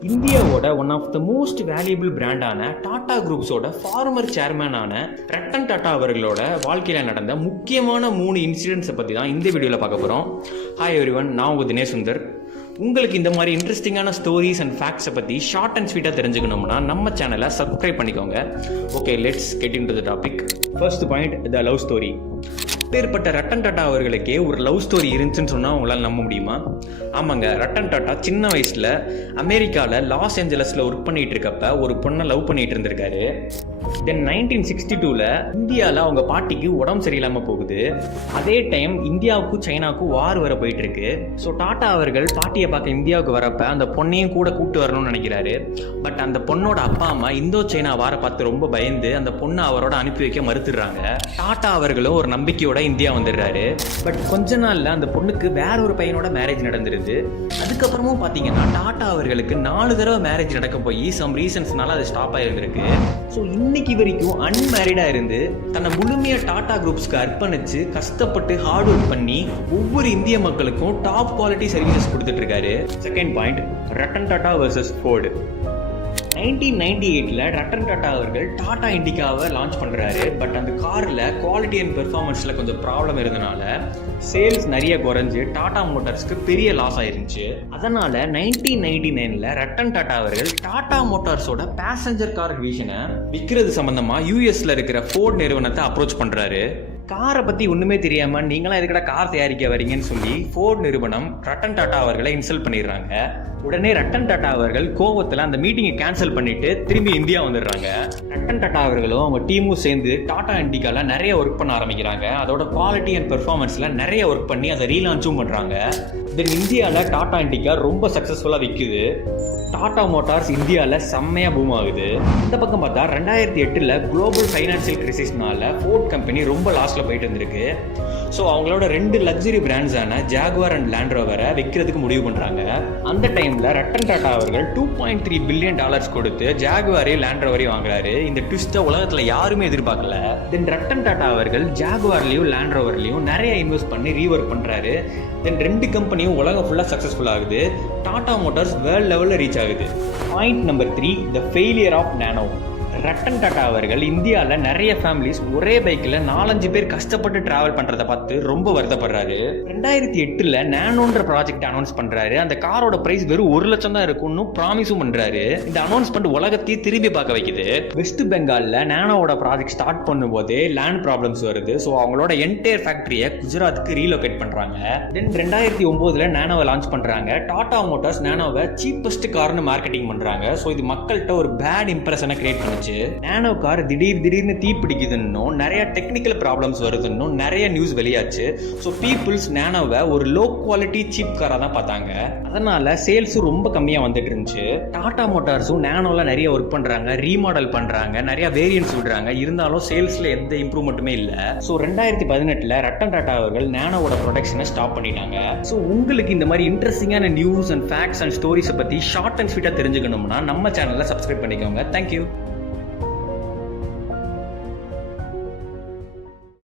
இந்தியாவோட one of the most valuable பிராண்டான டாடா குரூப்ஸோட ஃபார்மர் சேர்மேனான ரத்தன் டாடா அவர்களோட வாழ்க்கையில் நடந்த முக்கியமான 3 இன்சிடென்ட்ஸை பற்றி தான் இந்த வீடியோவில் பார்க்க போகிறோம். ஹாய் எவ்ரிவன், நான் உங்கள் தினேஷ் சுந்தர். உங்களுக்கு இந்த மாதிரி இன்ட்ரெஸ்டிங்கான ஸ்டோரிஸ் அண்ட் ஃபேக்ட்ஸை பற்றி ஷார்ட் அண்ட் ஸ்வீட்டாக தெரிஞ்சுக்கணும்னா நம்ம சேனலை சப்ஸ்கிரைப் பண்ணிக்கோங்க. Okay, let's get in to the topic. First point, the love story. அப்பேற்பட்ட ரத்தன் டாடா அவர்களுக்கே ஒரு லவ் ஸ்டோரி இருந்துச்சுன்னு சொன்னால் உங்களால் நம்ப முடியுமா? ஆமாங்க, ரத்தன் டாடா சின்ன வயசில் அமெரிக்காவில் லாஸ் ஏஞ்சலஸில் ஒர்க் பண்ணிட்டு இருக்கப்ப ஒரு பொண்ணை லவ் பண்ணிட்டு இருந்திருக்காரு. தென் 1962 இந்தியாவில் அவங்க பாட்டிக்கு உடம்பு சரியில்லாமல் போகுது. அதே டைம் இந்தியாவுக்கும் சைனாவுக்கும் வார் வர போயிட்டு இருக்கு. ஸோ டாடா அவர்கள் பாட்டியை பார்க்க இந்தியாவுக்கு வரப்ப அந்த பொண்ணையும் கூட கூப்பிட்டு வரணும்னு நினைக்கிறாரு. பட் அந்த பொண்ணோட அப்பா அம்மா இந்தோ சைனா வார பார்த்து ரொம்ப பயந்து அந்த பொண்ணை அவரோட அனுப்பி வைக்க மறுத்துடுறாங்க. டாடா அவர்களும் ஒரு நம்பிக்கையோட இந்தியா வந்துடுறாரு. பட் கொஞ்ச நாள்ல அந்த பொண்ணுக்கு வேற ஒரு பையனோட மேரேஜ் நடந்துருது. அதுக்கப்புறமும் பார்த்தீங்கன்னா டாடா அவர்களுக்கு 4 தடவை மேரேஜ் நடக்க போய் சம் ரீசன்ஸ்னால அது ஸ்டாப் ஆகிருந்திருக்கு. ஸோ இன்னைக்கு வரைக்கும் அன்மேரிடா இருந்து தன்னை முழுமையா டாடா குரூப்ஸ்க்கு அர்ப்பணிச்சு கஷ்டப்பட்டு ஹார்ட் ஒர்க் பண்ணி ஒவ்வொரு இந்திய மக்களுக்கும் டாப் குவாலிட்டி சர்வீசஸ் கொடுத்துட்டு இருக்காரு. Second point, Ratan Tata versus Ford. 1998 Ratan Tata அவர்கள் டாடா இண்டிகாவை லான்ச் பண்றாரு. பட் அந்த காரில் குவாலிட்டி அண்ட் பெர்ஃபார்மன்ஸ்ல கொஞ்சம் ப்ராப்ளம் இருந்தனால சேல்ஸ் நிறைய குறைஞ்சு டாடா மோட்டார்ஸ்க்கு பெரிய லாஸ் ஆயிருந்துச்சு. அதனால 1999 ரத்தன் டாடா அவர்கள் டாடா மோட்டார்ஸோட பேசஞ்சர் கார் டிவிஷனை விற்கிறது சம்பந்தமா யூஎஸ்ல இருக்கிற ஃபோர்ட் நிறுவனத்தை அப்ரோச் பண்றாரு. காரை பற்றி ஒன்றுமே தெரியாமல் நீங்களாம் எதுக்கடா கார் தயாரிக்க வரீங்கன்னு சொல்லி ஃபோர்ட் நிறுவனம் ரத்தன் டாடா அவர்களை இன்சல்ட் பண்ணிடுறாங்க. உடனே ரத்தன் டாடா அவர்கள் கோவத்தில் அந்த மீட்டிங்கை கேன்சல் பண்ணிட்டு திரும்பி இந்தியா வந்துடுறாங்க. ரத்தன் டாடா அவர்களும் அவங்க டீமும் சேர்ந்து டாடா இண்டிகாவில் நிறைய ஒர்க் பண்ண ஆரம்பிக்கிறாங்க. அதோட குவாலிட்டி அண்ட் பெர்ஃபார்மன்ஸில் நிறைய ஒர்க் பண்ணி அதை ரீலான்ச்சும் பண்ணுறாங்க. தென் இந்தியாவில் டாடா இண்டிகா ரொம்ப சக்ஸஸ்ஃபுல்லாக விற்குது. டாடா மோட்டார்ஸ் இந்தியாவில் செம்மையாக பூம் ஆகுது. இந்த பக்கம் பார்த்தா 2008 குளோபல் ஃபைனான்சியல் கிரைசிஸ்னால ஃபோர்ட் கம்பெனி ரொம்ப லாஸ்ட்டில் போயிட்டு இருந்திருக்கு. ஸோ அவங்களோட 2 லக்ஸரி பிராண்ட்ஸான ஜாகுவார் அண்ட் லேண்ட் ரோவரை விற்கிறதுக்கு முடிவு பண்ணுறாங்க. அந்த டைமில் ரத்தன் டாடா அவர்கள் $2.3 பில்லியன் கொடுத்து ஜாகுவாரையும் லேண்ட் ரோவரையும் வாங்குறாரு. இந்த ட்விஸ்ட்டை உலகத்தில் யாருமே எதிர்பார்க்கல. தென் ரத்தன் டாடா அவர்கள் ஜாகுவார்லையும் லேண்ட் ரோவர்லையும் நிறைய இன்வெஸ்ட் பண்ணி ரீவொர்க் பண்ணுறாரு. தென் 2 கம்பெனியும் உலகம் ஃபுல்லாக சக்ஸஸ்ஃபுல் ஆகுது. டாடா மோட்டார்ஸ் வேர்ல்ட் லெவலில் ரீச் ஆகுது. Point number 3, the failure of Nano. Ratan Tata அவர்கள் இந்தியாவில் நிறைய ஃபேமிலிஸ் ஒரே பைக்கில் 4-5 பேர் கஷ்டப்பட்டு டிராவல் பண்ணுறதை பார்த்து ரொம்ப வருத்தப்படுறாரு. 2008 நானோன்ற ப்ராஜெக்ட் அனௌன்ஸ் பண்ணுறாரு. அந்த காரோட பிரைஸ் வெறும் 1 லட்சம் தான் இருக்கும்னு ப்ராமிஸும் பண்ணுறாரு. இந்த அனௌன்ஸ்மெண்ட் உலகத்தையே திரும்பி பார்க்க வைக்குது. வெஸ்ட் பெங்காலில் நானோட ப்ராஜெக்ட் ஸ்டார்ட் பண்ணும்போதே லேண்ட் ப்ராப்ளம்ஸ் வருது. ஸோ அவங்களோட என்டையர் ஃபேக்டரியை குஜராத்துக்கு ரீலோகேட் பண்ணுறாங்க. தென் 2009 நானோவை லான்ச் பண்ணுறாங்க. டாடா மோட்டார்ஸ் நானோவை சீப்பஸ்ட் கார்னு மார்க்கெட்டிங் பண்ணுறாங்க. ஸோ இது மக்கள்கிட்ட ஒரு பேட் இம்ப்ரெஷனை கிரியேட் பண்ணுச்சு. நானோ கார் திடீர்னு தீ பிடிக்குதுன்னும் நிறைய டெக்னிக்கல் ப்ராப்ளம்ஸ் வருதுன்னும் நிறைய நியூஸ் வெளியாச்சு. ஸோ பீப்புள்ஸ் நானோவை ஒரு லோ குவாலிட்டி சீப் காராக தான் பார்த்தாங்க. அதனால சேல்ஸும் ரொம்ப கம்மியாக வந்துட்டு இருந்துச்சு. டாடா மோட்டார்ஸும் நானோவில் நிறைய ஒர்க் பண்ணுறாங்க, ரீமாடல் பண்ணுறாங்க, நிறைய வேரியன்ட்ஸ் விடுறாங்க. இருந்தாலும் சேல்ஸில் எந்த இம்ப்ரூவ்மெண்ட்டுமே இல்லை. ஸோ 2018 ரத்தன் டாடா அவர்கள் நானோவோட ப்ரொடக்ஷனை ஸ்டாப் பண்ணிட்டாங்க. ஸோ உங்களுக்கு இந்த மாதிரி இன்ட்ரெஸ்டிங்கான நியூஸ் அண்ட் ஃபேக்ட்ஸ் அண்ட் ஸ்டோரிஸை பற்றி ஷார்ட் அண்ட் ஸ்வீட்டாக தெரிஞ்சுக்கணும்னா நம்ம சேனலில் சப்ஸ்கிரைப் பண்ணிக்கோங்க. தேங்க்யூ.